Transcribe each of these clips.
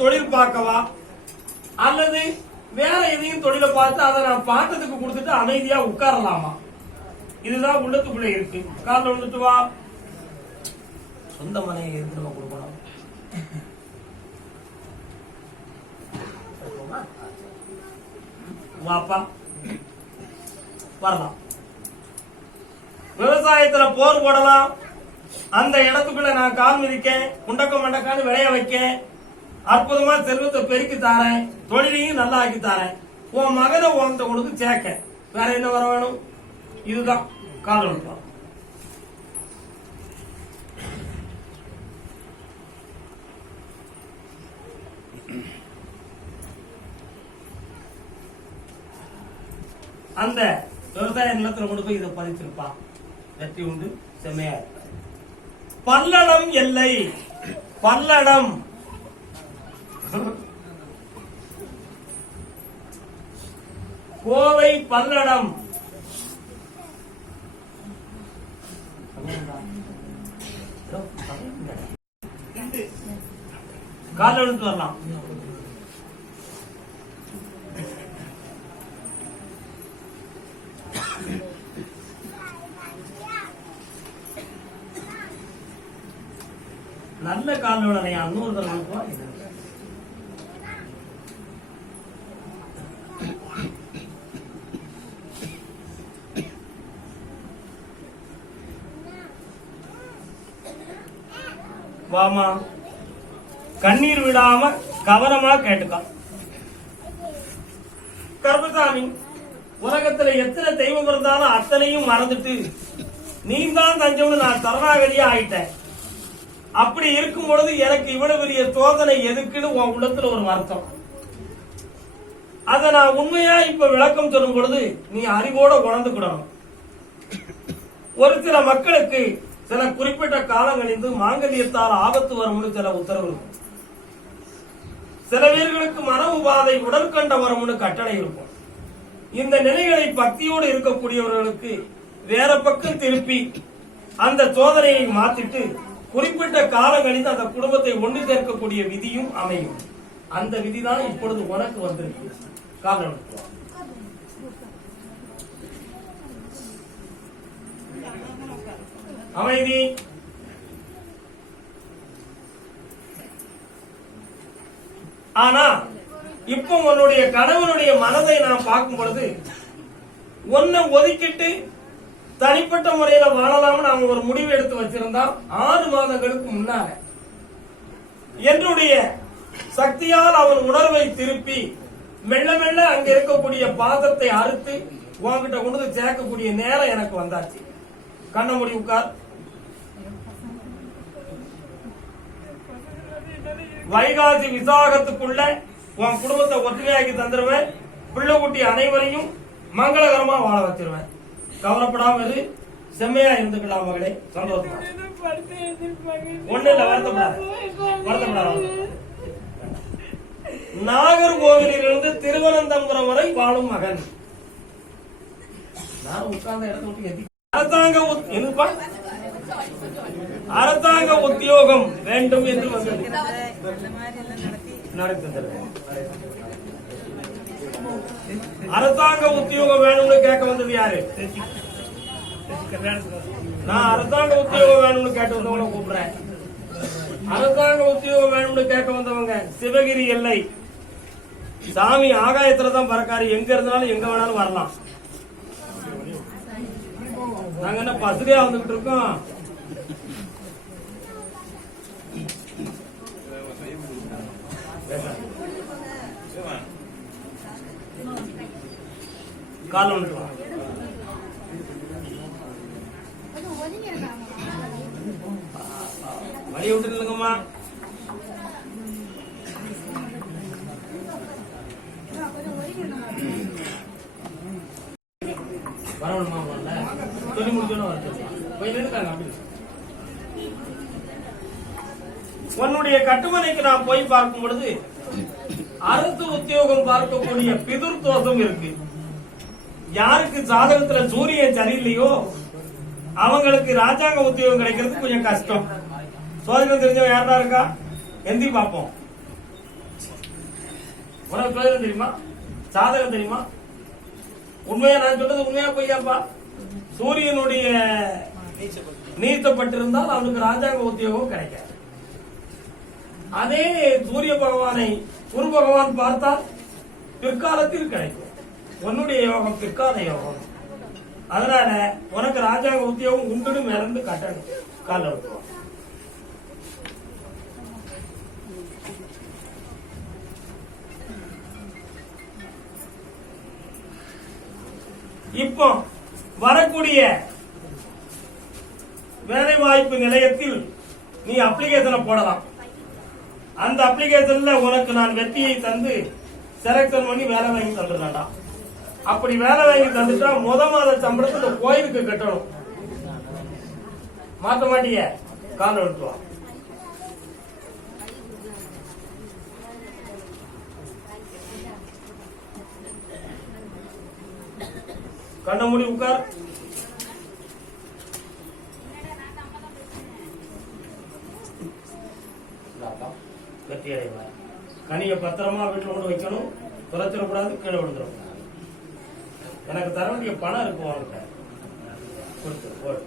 தொழில் பார்க்கவா அல்லது வேற எதையும் தொழிலை பார்த்து அதை நான் பாட்டத்துக்கு கொடுத்துட்டு அமைதியா உட்காரலாமா? இதுதான் உள்ளத்துக்குள்ள இருக்கு. காரணம் வந்துட்டு வா, சொந்த மனையை இருந்து நம்ம கொடுக்கணும். வாப்பா வரலாம். விவசாயத்துல போர் போடலாம். அந்த இடத்துக்குள்ள நான் கால் மிதிக்க, குண்டக்க மண்டக்கான்னு விளைய வைக்க, அற்புதமா செல்வத்தை பெருக்கி தாரேன், தொழிலையும் நல்லா ஆக்கி தாரேன், உன் மகனை உன்கிட்ட கொண்டு சேர்க்க. வேற என்ன வர வேணும்? இதுதான் கால் நுட்பம். அந்த விவசாய நிலத்துல கொண்டு போய் இதை பதிச்சிருப்பான். வெற்றி உண்டு, செம்மையா. பல்லடம் எல்லை, பல்லடம் கோவை பல்லடம். கால எடுத்து வரலாம். நல்ல காலோட அன்னூறு தடவை வாமா, கண்ணீர் விடாம கவனமா கேட்டுக்கா. கருப்பசாமி, உலகத்துல எத்தனை தெய்வம் இருந்தாலும் அத்தனையும் மறந்துட்டு நீ தான் தஞ்சம்னு நான் சரணாகதியா ஆயிட்டேன். அப்படி இருக்கும் பொழுது எனக்கு இவ்வளவு பெரிய சோதனை எதுக்குன்னு உன் உள்ளத்துல ஒரு வருத்தம். அத நான் உண்மையா இப்ப விளக்கம் சொல்லும் பொழுது நீ அறிவோட உணர்ந்துக்கிடணும். ஒரு சில மக்களுக்கு சில குறிப்பிட்ட காலங்களிலிருந்து மாங்கல்யத்தால் ஆபத்து வரும்னு சில உத்தரவு இருக்கும். சில பேர்களுக்கு மன உபாதை உடற்கண்ட வரும்னு கட்டளை இருக்கும். இந்த நிலைகளை பக்தியோடு இருக்கக்கூடியவர்களுக்கு வேற பக்கம் திருப்பி அந்த சோதனையை மாத்திட்டு குறிப்பிட்ட காலம் கழித்து அந்த குடும்பத்தை ஒன்று சேர்க்கக்கூடிய விதியும் அமையும். அந்த விதிதான் இப்பொழுது உனக்கு வந்திருக்கு. காரணம் அமைதி. ஆனா இப்ப உன்னுடைய கணவனுடைய மனதை நான் பார்க்கும் பொழுது ஒன்ன ஒதுக்கிட்டு தனிப்பட்ட முறையில வாழலாம்னு அவங்க ஒரு முடிவு எடுத்து வச்சிருந்தா 6 மாதங்களுக்கு முன்னால என்னுடைய சக்தியால் அவன் உணர்வை திருப்பி மெல்ல மெல்ல அங்க இருக்கக்கூடிய பாதத்தை அறுத்து உன்கிட்ட கொண்டு சேர்க்கக்கூடிய நேரம் எனக்கு வந்தாச்சு. கண்ண மூடி உட்கார். வைகாசி விசாகத்துக்குள்ள உன் குடும்பத்தை ஒற்றுமையாக்கி தந்துருவேன். பிள்ளை குட்டி அனைவரையும் மங்களகரமா வாழ வச்சிருவேன். கவலைப்படாம இரு, செம்மையா இருந்துக்கலாம் மகளே. சந்தோஷமா ஒண்ணு இல்ல, வருத்தப்படாது. நாகர்கோவிலிருந்து திருவனந்தபுரம் வரை வாழும் மகன். நான் உட்கார்ந்த இடத்தை விட்டு அரசாங்க உத்தியோகம் வேண்டும் என்று வந்தது. அரசாங்க உத்தியோகம் வேணும்னு கேட்க வந்தது யாரு? நான் அரசாங்க உத்தியோகம் வேணும்னு கேட்டு வந்தவங்கள கூப்பிடுறேன். அரசாங்க உத்தியோகம் வேணும்னு கேட்க வந்தவங்க சிவகிரி எல்லை. சாமி ஆகாயத்துலதான் பறக்காரு, எங்க இருந்தாலும் எங்க வேணாலும் வரலாம். நாங்க என்ன பசுகையா வந்துகிட்டு இருக்கோம்? காலம் வழி விட்டு இல்லைங்கம்மா. வரணுமா? சொல்லி முடிச்சோன்னு வர உன்னுடைய கட்டுமனைக்கு நான் போய் பார்க்கும் பொழுது அரசு உத்தியோகம் பார்க்கக்கூடிய பிதுர் தோஷம் இருக்கு. யாருக்கு ஜாதகத்துல சூரியன் சரியில்லையோ அவங்களுக்கு ராஜாங்க உத்தியோகம் கிடைக்கிறது கொஞ்சம் கஷ்டம். சோதனை தெரிஞ்சவங்க யாரா இருக்கா? எந்தி பார்ப்போம். உனக்கு ஜோதிடம் தெரியுமா? சாதகம் தெரியுமா? உண்மையா நான் சொல்றது உண்மையா பொய்யாப்பா? சூரியனுடைய நீர்த்தப்பட்டிருந்தால் அவனுக்கு ராஜாங்க உத்தியோகம் கிடைக்காது. அதே சூரிய பகவானை குரு பகவான் பார்த்தால் பிற்காலத்தில் கிடைக்கும். உன்னுடைய யோகம் பிற்கால யோகம். அதனால உனக்கு ராஜாங்க உத்தியோகம் உண்டு மேலிருந்து கட்டணும். கால விட்டுருவோம். இப்போ வரக்கூடிய வேலை வாய்ப்பு நிலையத்தில் நீ அப்ளிகேஷனை போடலாம். அந்த அப்ளிகேஷன்ல உனக்கு நான் வெற்றியை தந்து செலக்ஷன் பண்ணி வேலை வாங்கி தந்துடுறேன்டா. அப்படி வேலை வாங்கி தந்துட்டா மாத சம்பளத்தை இந்த கோயிலுக்கு கட்டணும். மாத்த மாட்டிய கால விட்டுவா. கண்ண மூடி உட்கார். வெற்றி அடைவார். கனியை பத்திரமா வீட்டுல கொண்டு வைக்கணும். துளைச்சிடக்கூடாது, கீழே விழுந்துடக்கூடாது. எனக்கு தர வேண்டிய பணம் இருக்கு உனக்கு, கொடுத்து போடு.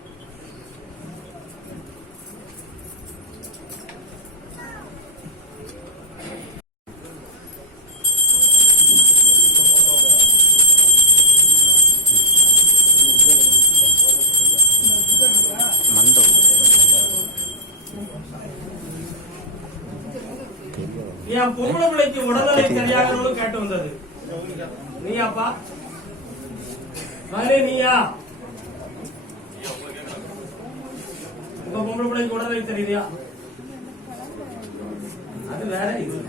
என் பொம்பளை பிள்ளைக்கு உடல்நிலை சரியாகணும்னு கேட்டு வந்தது நீயாப்பா? மகளே நீயா? உங்க பொம்பளை பிள்ளைக்கு உடல்நிலை தெரியுதா? அது வேற, இது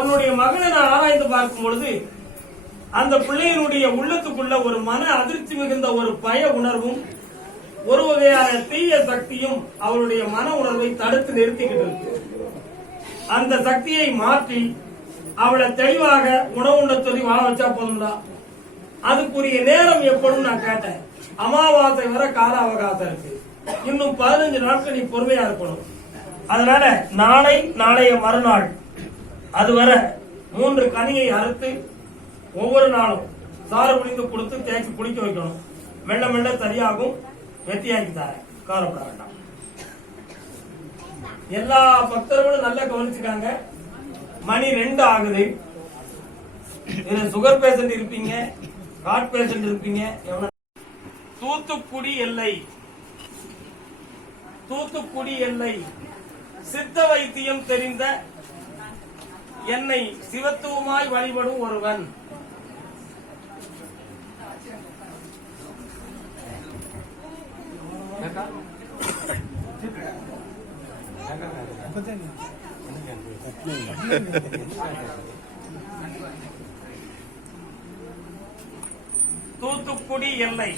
உன்னுடைய மகனை நான் ஆராய்ந்து பார்க்கும் பொழுது அந்த பிள்ளையினுடைய உள்ளத்துக்குள்ள ஒரு மன அதிர்ச்சி மிகுந்த ஒரு பய உணர்வும் ஒரு வகையான தீய சக்தியும் அவருடைய மன உணர்வை தடுத்து நிறுத்திக்கிட்டு இருக்கு. அந்த சக்தியை மாற்றி அவளை தெளிவாக உணவு உண்ட சொல்லி வாழ வச்சா போதும்டா. அதுக்குரிய நேரம் எப்படும் நான் கேட்டேன். அமாவாசை வர கால அவகாசம் இருக்கு. இன்னும் 15 நாட்கள் நீ பொறுமையா இருக்கணும். அதனால நாளைய மறுநாள் அதுவரை 3 கனியை அறுத்து ஒவ்வொரு நாளும் சாறு புளிந்து கொடுத்து தேய்ச்சி குடிக்க வைக்கணும். மெல்ல மெல்ல சரியாகும். வெற்றியாக்கி தர கவலைப்பட வேண்டாம். எல்லா பக்தர்களும் நல்லா கவனிச்சுக்காங்க. மணி 2 ஆகுது. இதுல சுகர் பேஷண்ட் இருப்பீங்க, ஹார்ட் பேஷண்ட் இருப்பீங்க. தூத்துக்குடி எல்லை சித்த வைத்தியம் தெரிந்த என்னை சிவத்துவமாய் வழிபடும் ஒருவன் தூத்துக்குடி எல்லை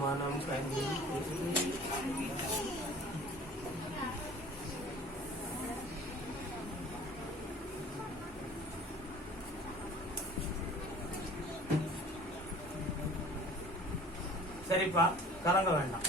மனம் கண்ணி சரிப்பா, கலங்க வேண்டாம்.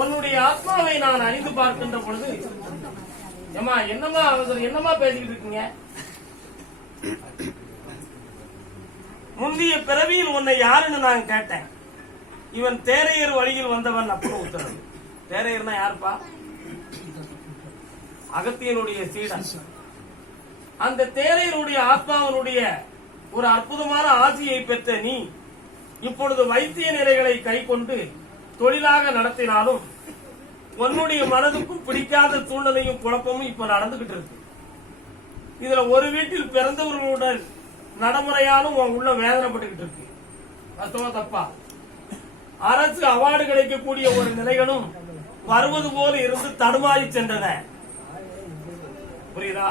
உன்னுடைய ஆத்மாவை நான் அறிந்து பார்க்கின்ற பொழுது என்னமா பேசிக்கிட்டு இருக்கீங்க? முந்தைய பிறவியில் உன்னை யாருன்னு நான் கேட்டேன். இவன் தேரையர் வழியில் வந்தவன் அப்போ உத்தரவு. தேரையர்னா யாருப்பா? அகத்தியனுடைய சீடன். அந்த தேரையருடைய ஆத்மாவனுடைய ஒரு அற்புதமான ஆசையை பெற்ற நீ இப்பொழுது வைத்திய நிலைகளை கை கொண்டு தொழிலாக நடத்தினாலும் உன்னுடைய மனதுக்கும் பிடிக்காத சூழ்நிலையும் குழப்பமும் இப்ப நடந்துகிட்டு இருக்கு. இதுல ஒரு வீட்டில் பிறந்தவர்களுடன் நடைமுறையாலும் உன் உள்ள வேதனைப்பட்டுக்கிட்டு இருக்கு. வாஸ்தவமா தப்பா? அரசு அவார்டு கிடைக்கக்கூடிய ஒரு நிலைகளும் வருவது போல இருந்து தடுமாறி சென்றன. புரியுதா?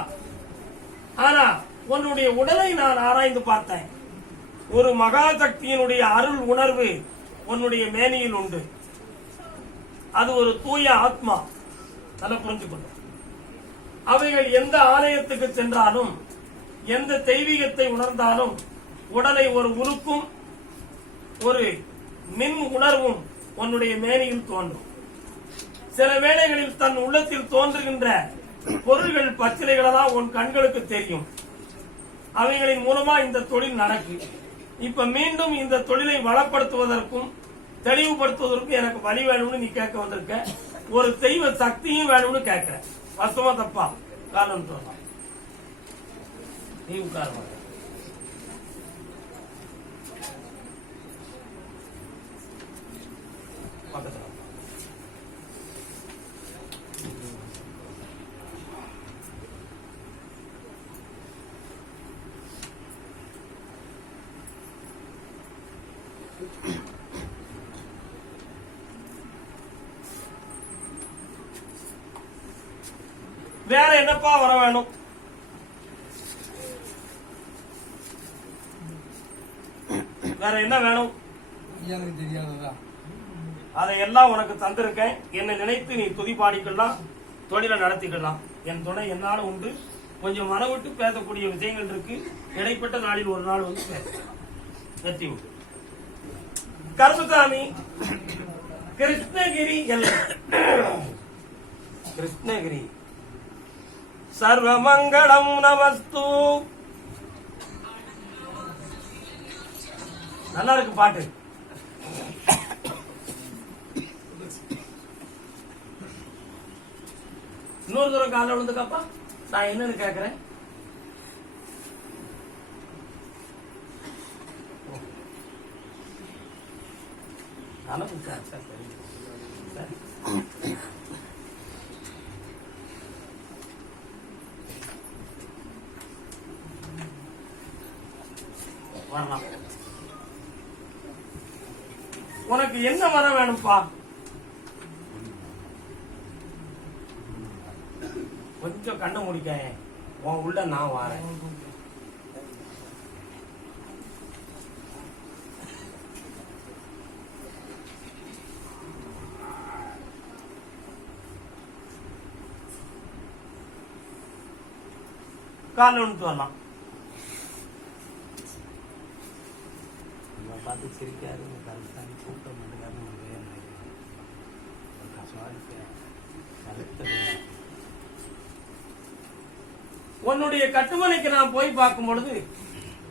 ஆனா உன்னுடைய உடலை நான் ஆராய்ந்து பார்த்தேன். ஒரு மகாசக்தியினுடைய அருள் உணர்வு உன்னுடைய மேனியில் உண்டு. அது ஒரு தூய ஆத்மா. நல்லா புரிஞ்சுக்கணும். அவைகள் எந்த ஆலயத்துக்கு சென்றாலும், எந்த தெய்வீகத்தை உணர்ந்தாலும் உடலை ஒரு உருக்கும் ஒரு மின் உணர்வும் உன்னுடைய மேனியில் தோன்றும். சில வேளைகளில் தன் உள்ளத்தில் தோன்றுகின்ற பொருள்கள் பச்சிலைகளெல்லாம் உன் கண்களுக்கு தெரியும். அவைகளின் மூலமா இந்த தொழில் நடக்கு. இப்ப மீண்டும் இந்த தொழிலை வளப்படுத்துவதற்கும் தெளிவுபடுத்துவதற்கும் எனக்கு வழி வேணும்னு நீ கேட்க வந்திருக்க. ஒரு தெய்வ சக்தியும் வேணும்னு கேட்கிற. வாஸ்தவமா தப்பா? காரணம் சொல்லலாம். நீ உட்கார பக்கத்துல வேற என்னப்பா வர வேணும்? வேற என்ன வேணும்? எனக்கு தெரியாததா? அதையெல்லாம் உனக்கு தந்திருக்கேன். என்னை நினைத்து நீ துதி பாடிக்கலாம், தொழிலை நடத்திக்கலாம். என் துணை என்னாலும் உண்டு. கொஞ்சம் மன விட்டு பேசக்கூடிய விஷயங்கள் இருக்கு. இடைப்பட்ட நாளில் ஒரு நாள் வந்து பேசலாம். வெற்றி உண்டு. கருப்புசாமி கிருஷ்ணகிரி எல்லை. கிருஷ்ணகிரி சர்வமங்களம் நமஸ்து. நல்லா இருக்கு பாட்டு. இன்னொரு தூரம் கால விழுந்துக்கப்பா. நான் என்னன்னு கேக்குறேன். வரலாம். உனக்கு என்ன வர வேணும்பா? கொஞ்சம் கண்ண முடிக்க. உன் உள்ள நான் வாரேன். கால ஒன்று வரலாம். பார்த்து சிரிக்காரு. கூட்டம் உன்னுடைய கட்டுமனைக்கு நான் போய் பார்க்கும் பொழுது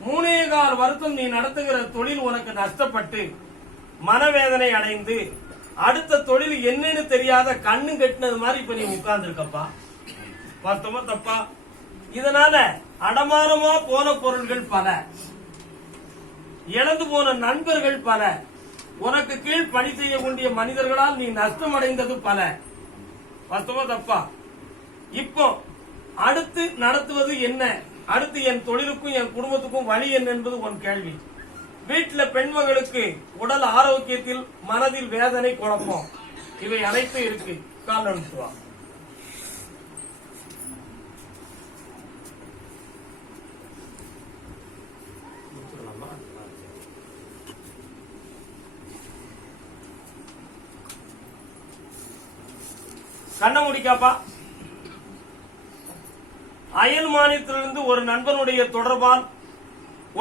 3.25 வருஷம் நீ நடத்துகிற தொழில் உனக்கு நஷ்டப்பட்டு மனவேதனை அடைந்து அடுத்த தொழில் என்னன்னு தெரியாத கண்ணு கட்டினது மாதிரி இப்ப நீ உட்கார்ந்து இருக்கப்பா. வாஸ்தவமா தப்பா? இதனால அடமானமா போன பொருள்கள் பல, இழந்து போன நண்பர்கள் பல, உனக்கு கீழ் பணி செய்யக்கூடிய மனிதர்களால் நீ நஷ்டம் அடைந்தது பல. வாஸ்தவமா தப்பா? இப்போ அடுத்து நடத்துவது என்ன? அடுத்து என் தொழிலுக்கும் என் குடும்பத்துக்கும் வழி என்ன என்பது உன் கேள்வி. வீட்டுல பெண்மகளுக்கு உடல் ஆரோக்கியத்தில் மனதில் வேதனை, குழப்பம், இவை அனைத்தும் இருக்கு. கால் அனுப்புவா. கண்ண முடிக்காப்பா. அயல் மாநிலத்திலிருந்து ஒரு நண்பனுடைய தொடர்பால்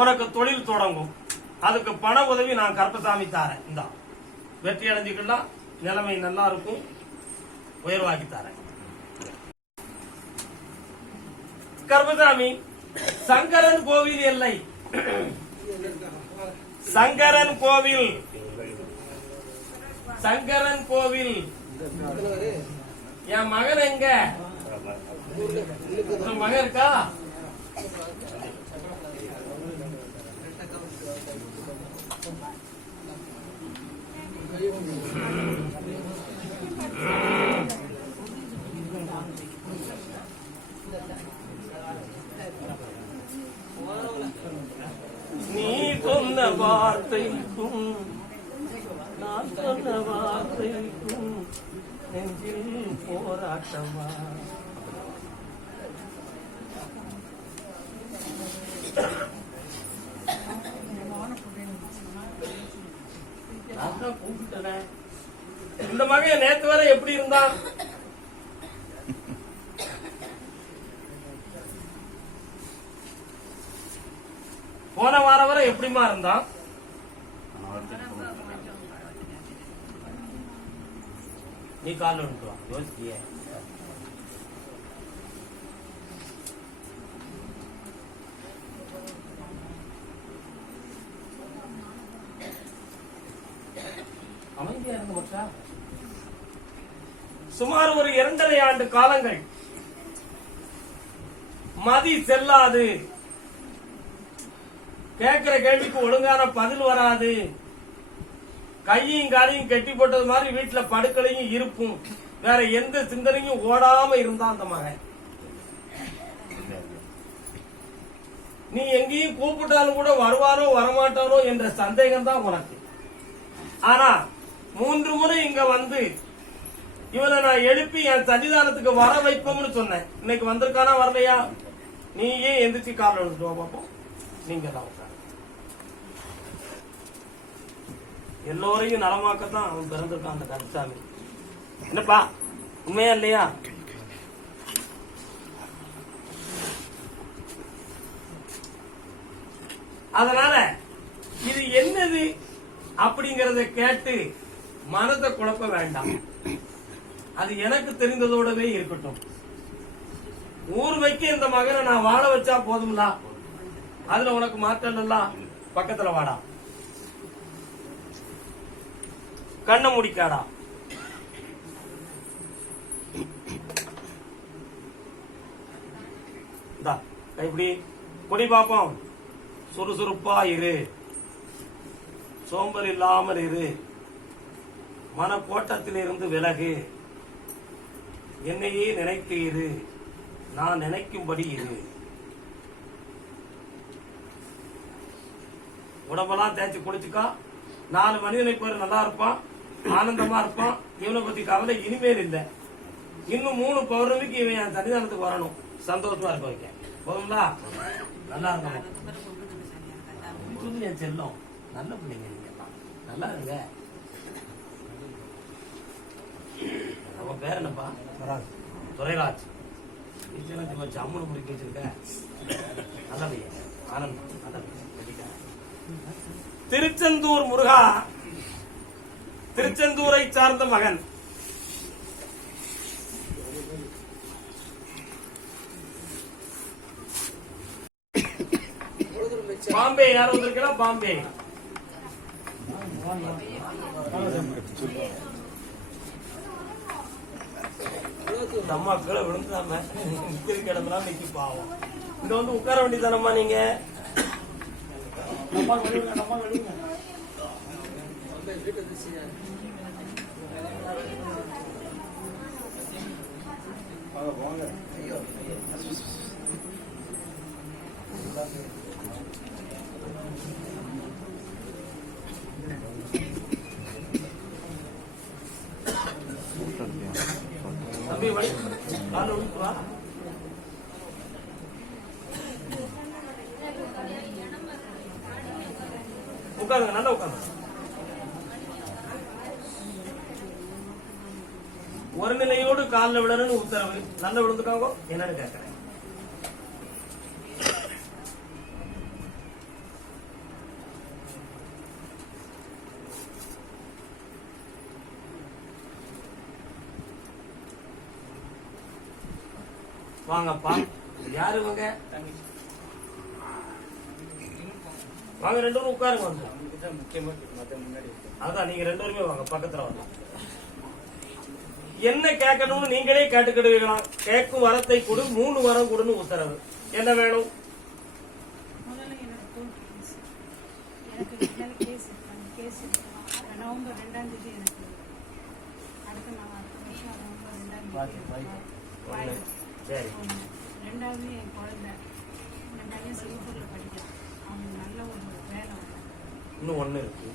உனக்கு தொழில் தொடங்கும். அதுக்கு பண உதவி நான் கருப்பசாமி தாரேன். இந்த வெற்றி அடைஞ்சுக்கலாம். நிலைமை நல்லா இருக்கும். உயர்வாக்கி தாரேன். கருப்பசாமி சங்கரன் கோவில் எல்லை. சங்கரன் கோவில். சங்கரன் கோவில். என் மகன் எங்க? மகன் இருக்கா? நீ சொன்ன வார்த்தை நான் சொன்ன வார்த்தைக்கும் நெஞ்சில் போராட்டமா. நான் தான் கூப்பிட்டேன். இந்த மகன் நேத்து வரை எப்படி இருந்தான்? போன வாரம் வரை எப்படிமா இருந்தான்? நீ காலில் விட்டுவா யோசிக்கிய. அமைதியா இருங்க மக்கா. சுமார் ஒரு 2.5 ஆண்டு காலங்கள் மதி செல்லாது, கேட்கிற கேள்விக்கு ஒழுங்கான பதில் வராது, கையும் காலையும் கட்டி போட்டது மாதிரி வீட்டுல படுக்கலையும் இருப்பும், வேற எந்த சிந்தனையும் ஓடாம இருந்தான் அந்த மகன். நீ எங்கேயும் கூப்பிட்டாலும் கூட வருவானோ வரமாட்டானோ என்ற சந்தேகம் தான் உனக்கு. ஆனா 3 முறை இங்க வந்து இவனை நான் எழுப்பி என் சன்னிதானத்துக்கு வர வைப்போம்னு சொன்னேன். இன்னைக்கு வந்திருக்கானா வரலையா? நீ ஏன் எந்திரிச்சு காலில் விழுந்துட்டு பார்ப்போம். நீங்க தான் எல்லோரையும் நலமாக்கத்தான் அவன் பிறந்திருக்கான் அந்த கருசாமி. என்னப்பா உண்மையா இல்லையா? அதனால இது என்னது அப்படிங்கறத கேட்டு மனதை குழப்ப வேண்டாம். அது எனக்கு தெரிந்ததோடவே இருக்கட்டும். ஊர் வைக்க இந்த மகனை நான் வாழ வச்சா போதும்லா, அதுல உனக்கு மாற்றம் இல்ல. பக்கத்துல வாடா, கண்ணை முடிக்காடா. இப்படி கொடி பாப்போம். சுறுசுறுப்பா இரு, சோம்பல் இல்லாமல் இரு, மனக்கோட்டத்திலிருந்து விலகு, என்னையே நினைத்து இரு, நான் நினைக்கும்படி இரு. உடம்பெல்லாம் தேய்ச்சி குளிச்சுக்கா. 4 மனிதனை பேர் நல்லா இருப்பான், ஆனந்தமா இருப்பான். இவனை பத்தி கவலை இனிமேல் இல்லை. இன்னும் 3 பௌர்ணமிக்கு இவன் என் சன்னிதானத்துக்கு வரணும். சந்தோஷமா இருக்க வைக்க போதுங்களா? நல்லா இருக்கணும். என் செல்லம் நல்ல பிள்ளைங்க, நீங்க நல்லா இருங்க. அவன் பேர் என்னப்பா? துரைராஜ். அம்மனு முடிக்க வச்சிருக்க. நல்ல பையன், ஆனந்தம். நல்ல பையன். திருச்செந்தூர் முருகா, திருச்செந்தூரை சார்ந்த மகன். பாம்பே யாரும் வந்திருக்கலாம். பாம்பே அம்மா கீழே விழுந்தாம கிடந்தெல்லாம் நிக்கி பாவம். இங்க வந்து உட்கார வேண்டியதானம்மா நீங்க. தம்பி வழி கால விட்டுவா. உட்காருங்க, நல்லா உட்காருங்க. ஒரு நிலையோடு காலில் விடணும்னு உத்தரவு. நல்ல விழுந்துக்காங்க என்னன்னு கேட்கிறேன். வாங்கப்பா. யாரு இவங்க? வாங்க, 2 பேரும் உட்காருங்க. வந்து அதான் நீங்க 2 பேருமே வாங்க, பக்கத்துல வாங்க. என்ன கேட்கணும்னு நீங்களே கேட்டுக்கிடுவீங்களாம். கேட்கும் வரத்தை கொடு, 3 வரம் கொடுன்னு உத்தரவு. என்ன வேணும்? சரி, 2வது என் குழந்தை, என் பையன் சிங்கப்பூர்ல படிக்கிறான். அவனுக்கு நல்ல ஒரு வேலை. இன்னும் 1 இருக்கு.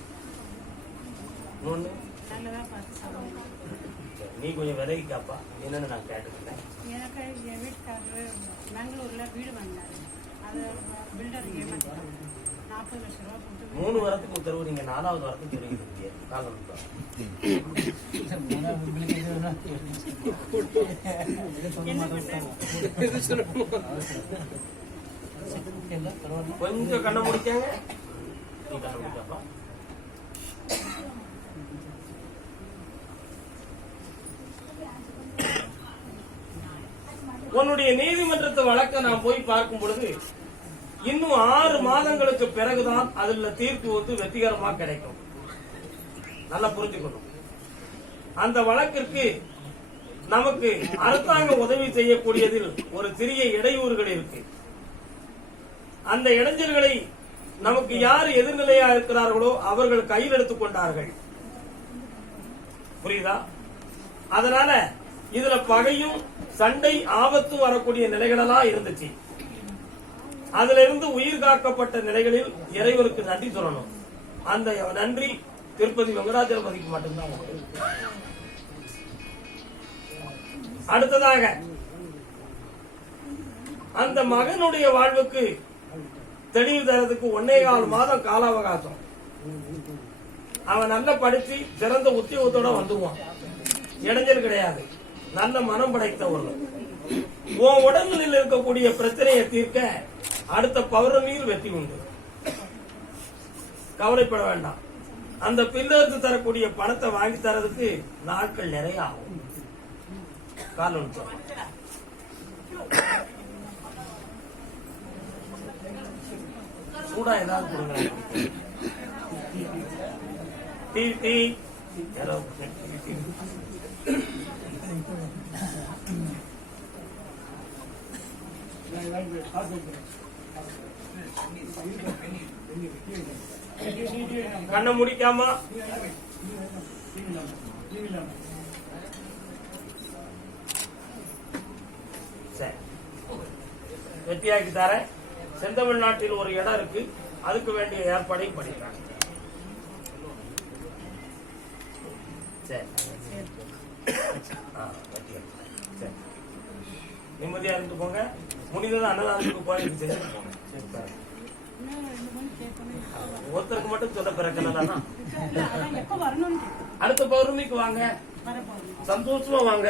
இன்னொன்னு நல்லதா பார்த்து சமையல். நீ கொஞ்சம் விலைக்கு காப்பா என்னன்னு நான் கேட்டுக்கிறேன். எனக்கு என் வீட்டுக்காரரு பெங்களூர்ல வீடு வாங்கினாரு. அது பில்டர் ஏமாத்திட்டாரு. 40 லட்சம் ரூபா கொடுத்து 3 வாரத்துக்கு உத்தரவு, நீங்க 4வது வாரத்துக்கு தெரிவிக்கிறீங்க. காலம் கொஞ்சம் கண்ண முடிக்காங்க. நீ கண்ண முடிக்காப்பா. உன்னுடைய நீதிமன்றத்தை வழக்க நான் போய் பார்க்கும் பொழுது இன்னும் 6 மாதங்களுக்கு பிறகுதான் அதுல தீர்ப்பு வந்து வெற்றிகரமா கிடைக்கும். நல்லா புரிஞ்சுக்கணும். அந்த வழக்கிற்கு நமக்கு அரசாங்க உதவி செய்யக்கூடியதில் ஒரு சிறிய இடையூறுகள் இருக்கு. அந்த இடைஞ்சல்களை நமக்கு யார் எதிர்நிலையா இருக்கிறார்களோ அவர்கள் கையில் எடுத்துக் கொண்டார்கள். புரியுதா? அதனால இதுல பகையும் சண்டை ஆபத்தும் வரக்கூடிய நிலைகளெல்லாம் இருந்துச்சு. அதுல இருந்து உயிர் காக்கப்பட்ட நிலைகளில் இறைவனுக்கு நன்றி சொல்லணும். அந்த நன்றி திருப்பதி வெங்கடாஜலபதிக்கு மட்டும்தான் உண்டு. அடுத்ததாக அந்த மகனுடைய வாழ்வுக்கு தெளிவு தரதுக்கு 1.25 மாதம் கால அவகாசம். அவன் நல்லா படிச்சு சிறந்த உத்தியோகத்தோட வந்துருவான். இடைஞ்சல் கிடையாது. நல்ல மனம் படைத்தவர்கள். உன் உடல்நிலையில் இருக்கக்கூடிய பிரச்சனையை தீர்க்க அடுத்த பௌர்ணமியில் வெற்றி உண்டு. கவலைப்பட வேண்டாம். அந்த பில்லருக்கு தரக்கூடிய பணத்தை வாங்கி தரதுக்கு நாட்கள் நிறைய ஆகும். காரணம் சூடா ஏதாவது கொடுங்க. டீ யாரோ கண்ணை முடிக்காம வெற்றியாக்கி தர. செந்தமிழ்நாட்டில் ஒரு இடம் இருக்கு, அதுக்கு வேண்டிய ஏற்பாடையும் பண்ணிக்கிறாங்க. நிம்மதியா இருந்து போங்க. முடிந்தது அன்னதானத்துக்கு கோயிலுக்கு செஞ்சுட்டு போங்க. ஒருத்தருக்கு மட்டும் சொல்ல பிறக்கலன்னா அடுத்த பௌர்ணமிக்கு வாங்க, சந்தோஷமா வாங்க.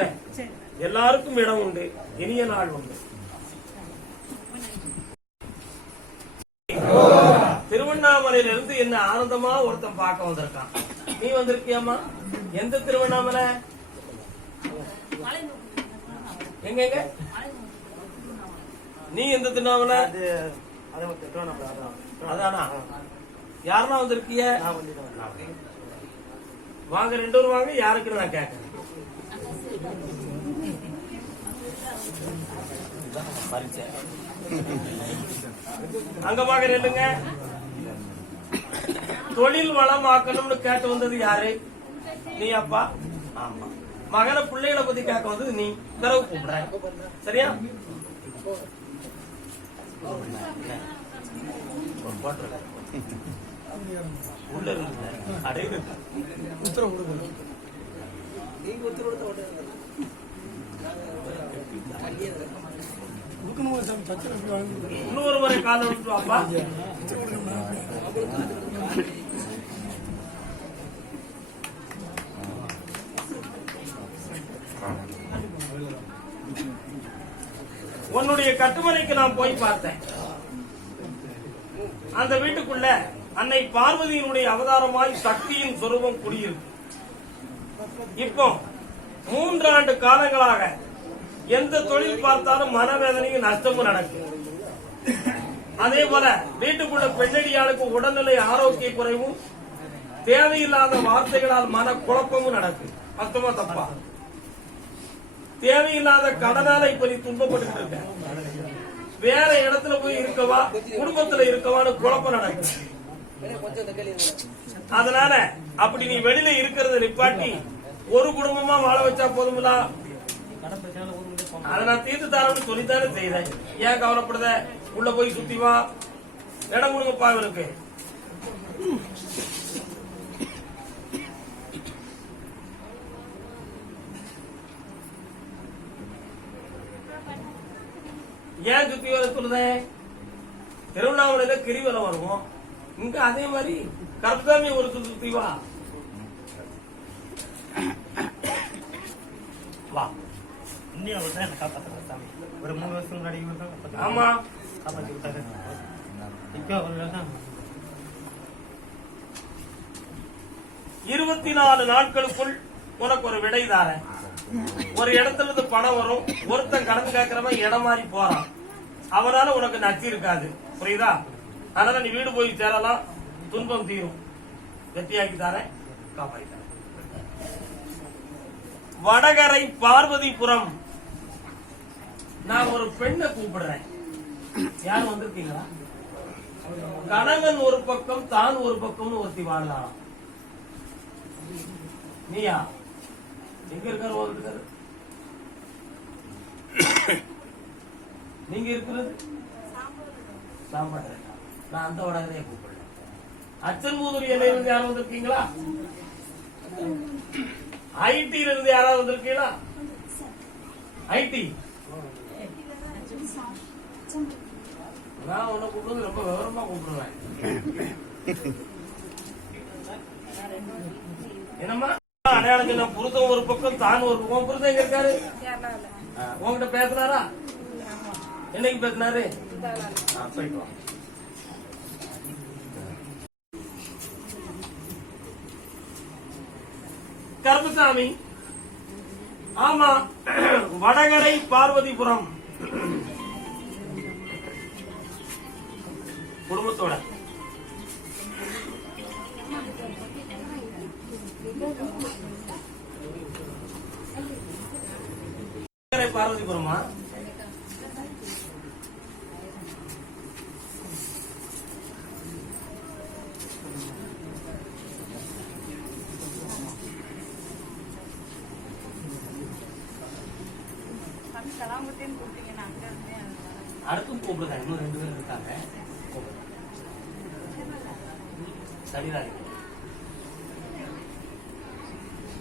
எல்லாருக்கும் இடம் உண்டு, இனிய நாள் உண்டு. திருவண்ணாமலையில இருந்து என்ன ஆனந்தமா ஒருத்தன் பார்க்க வந்திருக்கான். நீ வந்திருக்கியாமா? எந்த திருவண்ணாமலை? எங்க எங்க? நீ எந்த திருவண்ணாமலை? அதானா? யாருன்னா வந்திருக்கிய? வாங்க, 2 பேரும் வாங்க. யாருக்குன்னு நான் கேட்கிறேன். அங்க பாக்க ரெண்டுங்க. தொழில் வளமாக்கணும்னு கேட்டு வந்தது யாரு? நீ அப்பா. ஆமா. மகன பிள்ளைகளை பத்தி கேட்க வந்தது நீ. பிறகு கூப்பிடுற. சரியா? உள்ள இருக்கு அடையுது. உத்தரவு கொடுக்கணும். இன்னொரு முறை காலம் விட்டு வாப்பா. உன்னுடைய கட்டுமனைக்கு நான் போய் பார்த்தேன். அந்த வீட்டுக்குள்ள அன்னை பார்வதியினுடைய அவதாரமாய் சக்தியின் சொரூபம் குடியிருக்கு. இப்போ 3 ஆண்டு காலங்களாக எந்த தொழில் பார்த்தாலும் மனவேதனையும் நஷ்டமும் நடக்கும். அதே போல வீட்டுக்குள்ள பெண்ணடியாளுக்கு உடல்நிலை ஆரோக்கிய குறைவும் தேவையில்லாத வார்த்தைகளால் மன குழப்பமும் நடக்கும். அர்த்தமா தப்பா? தேவையில்லாத கடனால இப்ப நீ துன்பப்பட்டு இருக்க. வேற இடத்துல போய் இருக்கவா குடும்பத்துல இருக்கவான்னு குழப்பம் நடக்கும். அதனால அப்படி நீ வெளியில இருக்கிறத நிப்பாட்டி ஒரு குடும்பமா வாழ வச்சா போதுங்களா? அதை நான் தீர்த்து தரேன்னு சொல்லித்தானே செய்யறேன். ஏன் கவலைப்படுத? உள்ள போய் சுத்தி வா. இடம் கொடுங்கப்பா இவனுக்கு. ஏன் சுத்தி வர சொல்லுதேன்? திருவண்ணாமலையில கிரிவலம் வருவோம், இங்க அதே மாதிரி கருப்சாமி ஒரு சுத்தி வா வா. இன்னும் அவர் தான் என்ன காப்பாற்றுறாரு சாமி. ஒரு 3 வருஷம் முன்னாடி இவர் தான் காப்பாற்றுறாரு. ஆமா, காப்பாற்றி விட்டாரு. இப்போ அவர் தான் 24 நாட்களுக்குள் உனக்கு ஒரு விடை தாரேன். ஒரு இடத்துல இருந்து பணம் வரும், ஒருத்தன் கடன் கேட்கிறவன் இடம் மாறி போறான், அவனால உனக்கு நச்சு இருக்காது, புரியுதா? அதனால நீ வீடு போய் சேரலாம், துன்பம் தீரும். வெற்றியாக்கி தாரேன், காப்பாற்றி தரேன். வடகரை பார்வதிபுரம். நான் ஒரு பெண்ணை கூப்பிடுறேன், யாரும் வந்திருக்கீங்களா? கணவன் ஒரு பக்கம் தான் ஒரு பக்கம்னு ஒருத்தி வாழலாம். நீயா? எங்க இருக்காரு? நீங்க இருக்கிறது சாம்பாடு. நான் அந்த வடகரையை கூப்பிடுறேன். அச்சன்பூதுரி இருந்து யாரும் வந்திருக்கீங்களா? ஐடில இருந்து யாராவது வந்திருக்கீங்களா? ஐடி நான் உன்னை கூப்பிடுறது ரொம்ப விவரமா கூப்பிடுவேன். என்னம்மா அடையாளம் சொன்ன? புருஷன் ஒரு பக்கம் தான் ஒரு பக்கம். புருஷன் எங்க இருக்காரு? உங்ககிட்ட பேசுனாரா? என்னைக்கு பேசினாரு? போயிட்டு வா. கருப்பசாமி. ஆமா, வடகரை பார்வதிபுரம் குடும்பத்தோட. பார்வதிபுரமா? அடுத்தும் கூப்பிடுறேன், இன்னும் 2 பேர் இருக்காங்க. சரிதான்,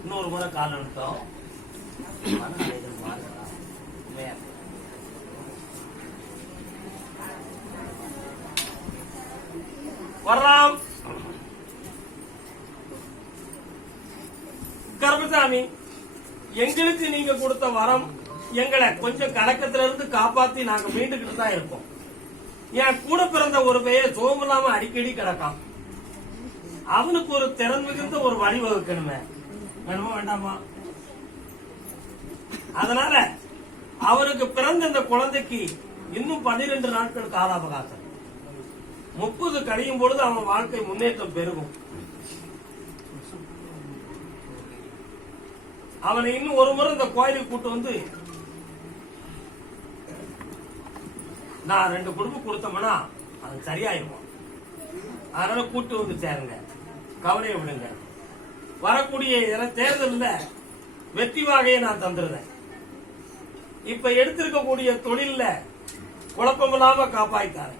இன்னொரு முறை கால் எடுத்தோம். வரலாம். கருப்பசாமி, எங்களுக்கு நீங்க கொடுத்த வரம் எங்களை கொஞ்சம் கலக்கத்துல இருந்து காப்பாத்தி நாங்க மீண்டுகிட்டு தான் இருக்கோம். என் கூட பிறந்த ஒரு பையன் சோமில்லாம அடிக்கடி கிடக்கான். அவனுக்கு ஒரு திறன் மிகுந்த ஒரு வழிவகுக்கணுமே, வேணுமா வேண்டாமா? அதனால அவருக்கு பிறந்த இந்த குழந்தைக்கு இன்னும் 12 நாட்கள் கால அவகாசம். 30 கழியும் பொழுது அவன் வாழ்க்கை முன்னேற்றம் பெருகும். அவனை இன்னும் ஒரு முறை இந்த கோயிலுக்கு கூட்டு வந்து நான் 2 குடும்பம் கொடுத்தோம்னா அது சரியாயிருக்கும். அதனால கூட்டு வந்து சேருங்க, கவலையை விடுங்க. வரக்கூடிய தேர்தலில் வெற்றி வாகையை நான் தந்துருந்தேன். இப்ப எடுத்திருக்கக்கூடிய தொழில குழப்பமில்லாம காப்பாய்த்தாரு.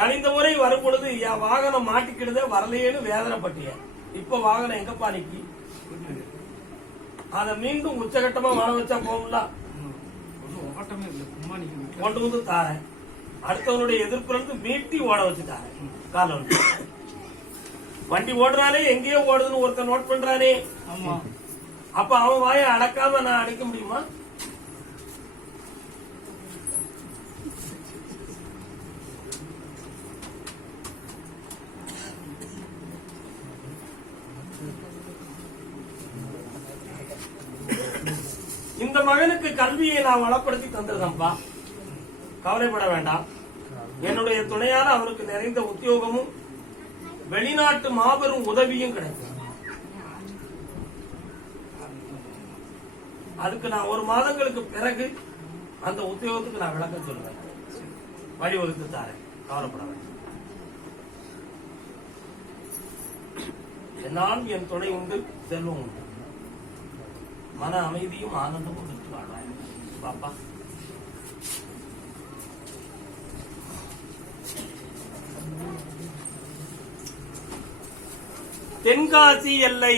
கழிந்த முறை வரும் பொழுது என் வாகனம் மாட்டிக்கிடுத வரலையேன்னு வேதனைப்பட்டிய. இப்ப வாகனம் எங்கப்பா நிக்கி? அதை மீண்டும் உச்சகட்டமா வாழ வச்சா போகும்ல. கொண்டு வந்து தாரேன். அடுத்தவனுடைய எதிர்ப்பு மீட்டி ஓட வச்சு தாரேன். காலம் வண்டி ஓடுறானே, எங்கேயோ ஓடுதுன்னு ஒருத்தர் நோட் பண்றானே. அப்ப அவன் வாயை அடக்காம நான் அடிக்க முடியுமா? இந்த மகனுக்கு கல்வியை நான் வளப்படுத்தி தந்திருந்தேன்ப்பா, கவலைப்பட வேண்டாம். என்னுடைய துணையால அவருக்கு நிறைந்த உத்தியோகமும் வெளிநாட்டு மாபெரும் உதவியும் கிடைக்கும். அதுக்கு நான் 1 மாதங்களுக்கு பிறகு அந்த உத்தியோகத்துக்கு நான் விளக்கம் சொல்லுவேன், வழிவகுத்து தாரேன், கவலைப்பட வேண்டாம். என்னால் என் துணை உண்டு, செல்வம் உண்டு, மன அமைதியும் ஆனந்தமும் பெற்று வாழ்வாய் பாப்பா. தென்காசி எல்லை,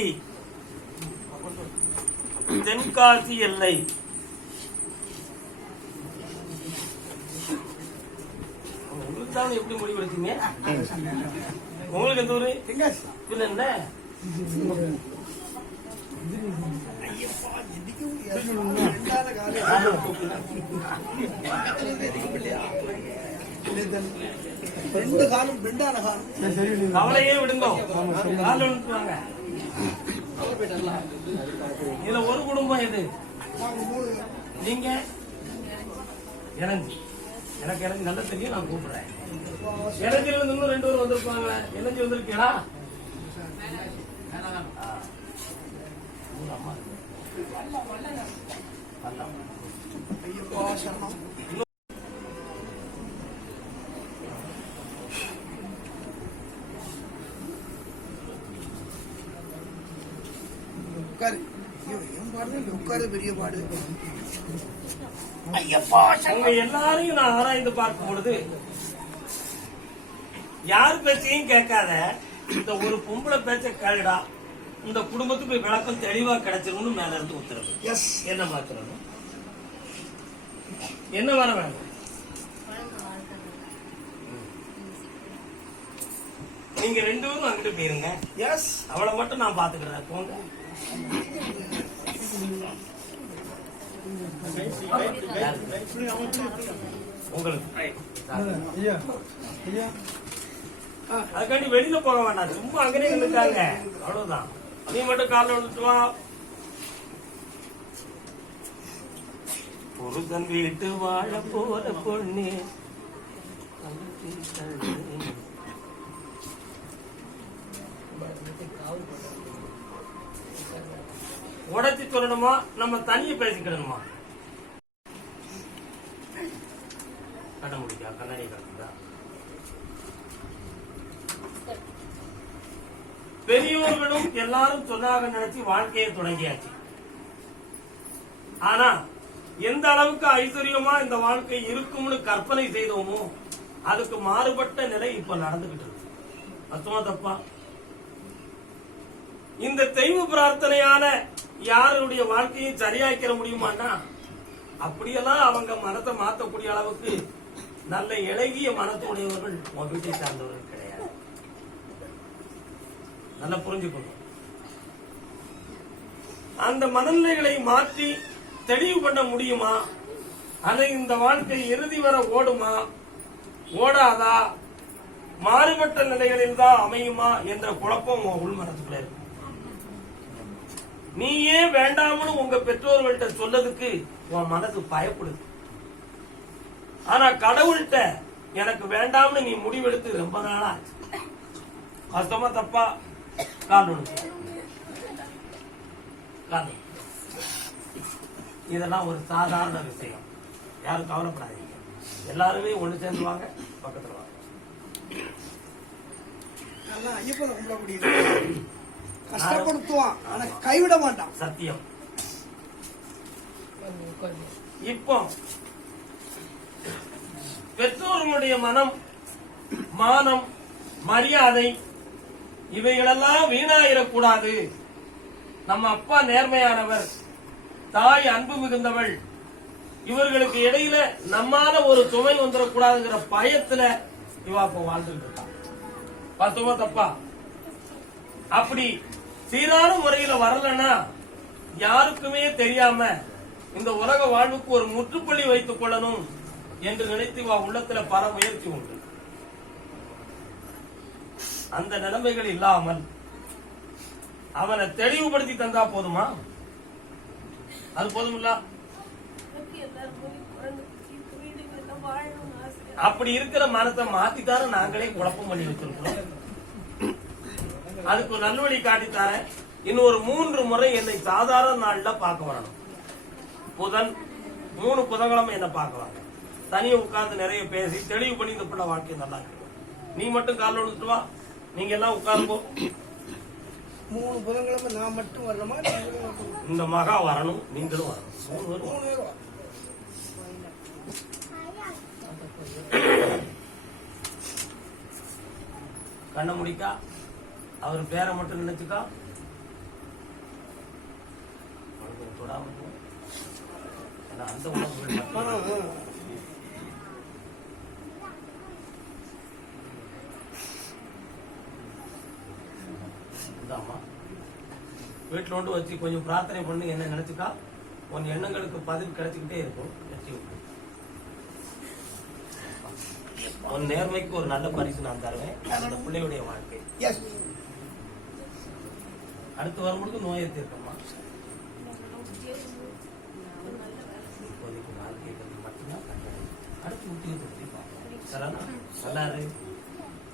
தென்காசி எல்லை தான் எப்படி முடிவெடுத்தீங்க? உங்களுக்கு எந்த ஊரு? பின்ன என்ன? ரெண்டு காலம் பெண்டான காலம். கவலையே விடுங்க, கால் வாங்க. இதுல ஒரு குடும்பம் எது? நீங்க இளஞ்சி. எனக்கு இளஞ்சி நல்லா தெரியும், நான் கூப்பிடுறேன். இளஞ்சில இருந்து இன்னும் 2 பேர் வந்திருப்பாங்க. இளஞ்சி வந்திருக்கீங்களா? ஐயப்பா சரணம். உட்காரு. ஐயோ, என் பாடு இல்ல, உட்காரு பெரிய பாடு. ஐயப்பா உங்க எல்லாரையும் நான் ஆராய்ந்து பார்க்கும் பொழுது யார் பேச்சையும் கேட்காத இந்த ஒரு பொம்பளை பேச்ச கேளுடா, இந்த குடும்பத்துக்கு விளக்கம் தெளிவா கிடைச்சிரும்னு மேல இருந்து உத்தரவு. எஸ். என்ன மாத்துறது? என்ன வர வேணும்? நீங்க 2 பேரும் அங்கிட்டு போயிருங்க. எஸ். அவளை மட்டும் நான் பாத்துக்கிறேன். போங்க. உங்களுக்கு ஐயா ஐயா அதுக்காண்டி வெளியில போக வேண்டாம், சும்மா அங்கனே நின்னுட்டாங்க, அவ்வளவுதான். நீ மட்டும் காலைல வந்துட்டு வா. புருஷன் வீட்டு வாழ போற பொண்ணு உடச்சி சொல்லணுமா, நம்ம தனியை பேசிக்கிடணுமா? கண்ண முடிக்கா, கண்ணாடி காட்டுதா? பெரியோர்களும் எல்லாரும் சொன்னாக நினைச்சு வாழ்க்கையை தொடங்கியாச்சு. ஆனா எந்த அளவுக்கு ஐஸ்வர்யமா இந்த வாழ்க்கை இருக்கும்னு கற்பனை செய்தோமோ அதுக்கு மாறுபட்ட நிலை இப்ப நடந்துகிட்டு இருக்கு. அர்த்தமா தப்பா? இந்த தெய்வ பிரார்த்தனையான யாருடைய வாழ்க்கையை சரியாக்கிற முடியுமான்னா அப்படியெல்லாம் அவங்க மனத்தை மாற்றக்கூடிய அளவுக்கு நல்ல இளகிய மனத்துடையவர்கள் உன் வீட்டை சார்ந்தவர்கள் கிடையாது. நல்லா புரிஞ்சுக்கணும். அந்த மனநிலைகளை மாற்றி தெளிவு பண்ண முடியுமா? அது இந்த வாழ்க்கை இறுதி வர ஓடுமா ஓடாதா, மாறுபட்ட நிலைகளில் தான் அமையுமா என்ற குழப்பம் உன் உள்மனத்துக்குள்ள இருக்கு. நீயே வேண்டாம்னு உங்க பெற்றோர்கள்ட்ட சொல்லதுக்கு உன் மனது பயப்படுது. ஆனா கடவுள்கிட்ட எனக்கு வேண்டாம்னு நீ முடிவெடுத்து ரொம்ப நாளா ஆச்சு. கஷ்டமா தப்பா? கால் இதெல்லாம் ஒரு சாதாரண விஷயம், யாரும் கவலைப்படாதீங்க. எல்லாருமே ஒண்ணு சேர்ந்துவாங்க, பக்கத்துல வாங்க. ஐயப்பனை கும்பிடக்கூடிய கஷ்டப்படுத்துவான், ஆனா கைவிட மாட்டான். சத்தியம். இப்போ பெற்றோர்களுடைய மனம், மானம், மரியாதை இவைகளெல்லாம் வீணாயிடக்கூடாது. நம்ம அப்பா நேர்மையானவர், தாய் அன்பு மிகுந்தவள், இவர்களுக்கு இடையில நம்மால ஒரு சுமை வந்துடக்கூடாதுங்கிற பயத்துல இவா இப்ப வாழ்ந்துட்டு இருக்கான். பார்த்தோமா தப்பா? அப்படி சீரான முறையில வரலன்னா யாருக்குமே தெரியாம இந்த உலக வாழ்வுக்கு ஒரு முற்றுப்புள்ளி வைத்துக் கொள்ளணும் என்று நினைத்து வா உள்ளத்துல பல முயற்சி உண்டு. அந்த நிலைமைகள் இல்லாமல் அவனை தெளிவுபடுத்தி தந்தா போதுமா? அது போதுமில்ல? அப்படி இருக்கிற மனத்தை மாத்தித்தார நாங்களே குழப்பம் பண்ணி வச்சிருக்கிறோம். அதுக்கு ஒரு நல்வழி காட்டித்தாரேன். இன்னும் ஒரு 3 முறை என்னை சாதாரண நாள்ல பார்க்க வரணும். புதன் 3 புதன்கிழமை என்ன பார்க்கலாங்க. தனியா உட்கார்ந்து நிறைய பேசி தெளிவு பண்ணி இந்த பிள்ளை வாழ்க்கை நல்லா இருக்கு. நீ மட்டும் கால விழுந்துட்டு வா, நீங்க எல்லாம் உட்கார்ந்து 3 புதன்கிழமை நான் மட்டும் வரணுமா? இந்த மகா வரணும், நீங்களும் வரணும். 3 பேரும் கண்ண முடிக்கா, அவர் பேரை மட்டும் நினைச்சுக்கா. தொடாம அந்த உணவுகள் வீட்டுல கொண்டு வச்சு கொஞ்சம் பிரார்த்தனை பண்ணி என்ன நினைச்சுக்கா உன் எண்ணங்களுக்கு பதில் கிடைச்சுக்கிட்டே இருக்கும். வெற்றி உண்டு. உன் நேர்மைக்கு ஒரு நல்ல பரிசு நான் தருவேன். அந்த பிள்ளையுடைய வாழ்க்கை எஸ். அடுத்து வரும்பொழுது நோயை தீர்க்கமா இப்போதைக்கு வாழ்க்கையை பற்றி மட்டும்தான் கண்டது. அடுத்து ஊட்டியை பற்றி பார்ப்போம். சரிண்ணா? நல்லாரு.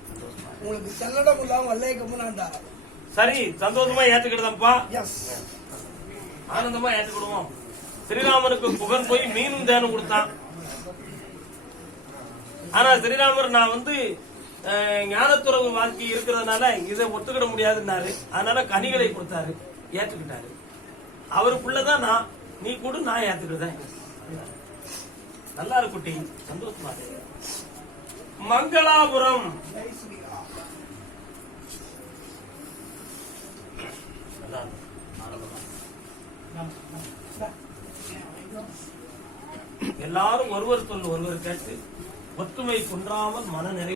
சந்தோஷமா இரு. உங்களுக்கு செல்லடம் இல்லாம வல்லைக்கமும் நான் தாரேன். சரி, சந்தோஷமா ஏற்றுக்கிட்டதப்பா. எஸ். ஆனந்தமா ஏற்றுக்கிடுவோம். ஸ்ரீராமனுக்கு புகழ் போய் மீனும் தேனும் கொடுத்தான். ஆனா ஸ்ரீராமர் நான் வந்து ஞானத்துறவு வாழ்க்கை இருக்கிறதுனால இதை ஒத்துக்கிட முடியாதுன்னாரு. அதனால கனிகளை கொடுத்தாரு, ஏற்றுக்கிட்டாரு. அவருக்குள்ளதான் நான், நீ கூட நான் ஏத்துக்கிட்டேன். நல்லா இருக்கு குட்டி, சந்தோஷமா இருக்கு. மங்களாபுரம் ஜெய் ஸ்ரீராம். நல்லா இருக்கு. ஆனந்தமா. எல்லாரும் ஒருவர் சொல் ஒருவர் கேட்டு ஒத்துமை குன்றாமல் மன நிறைவு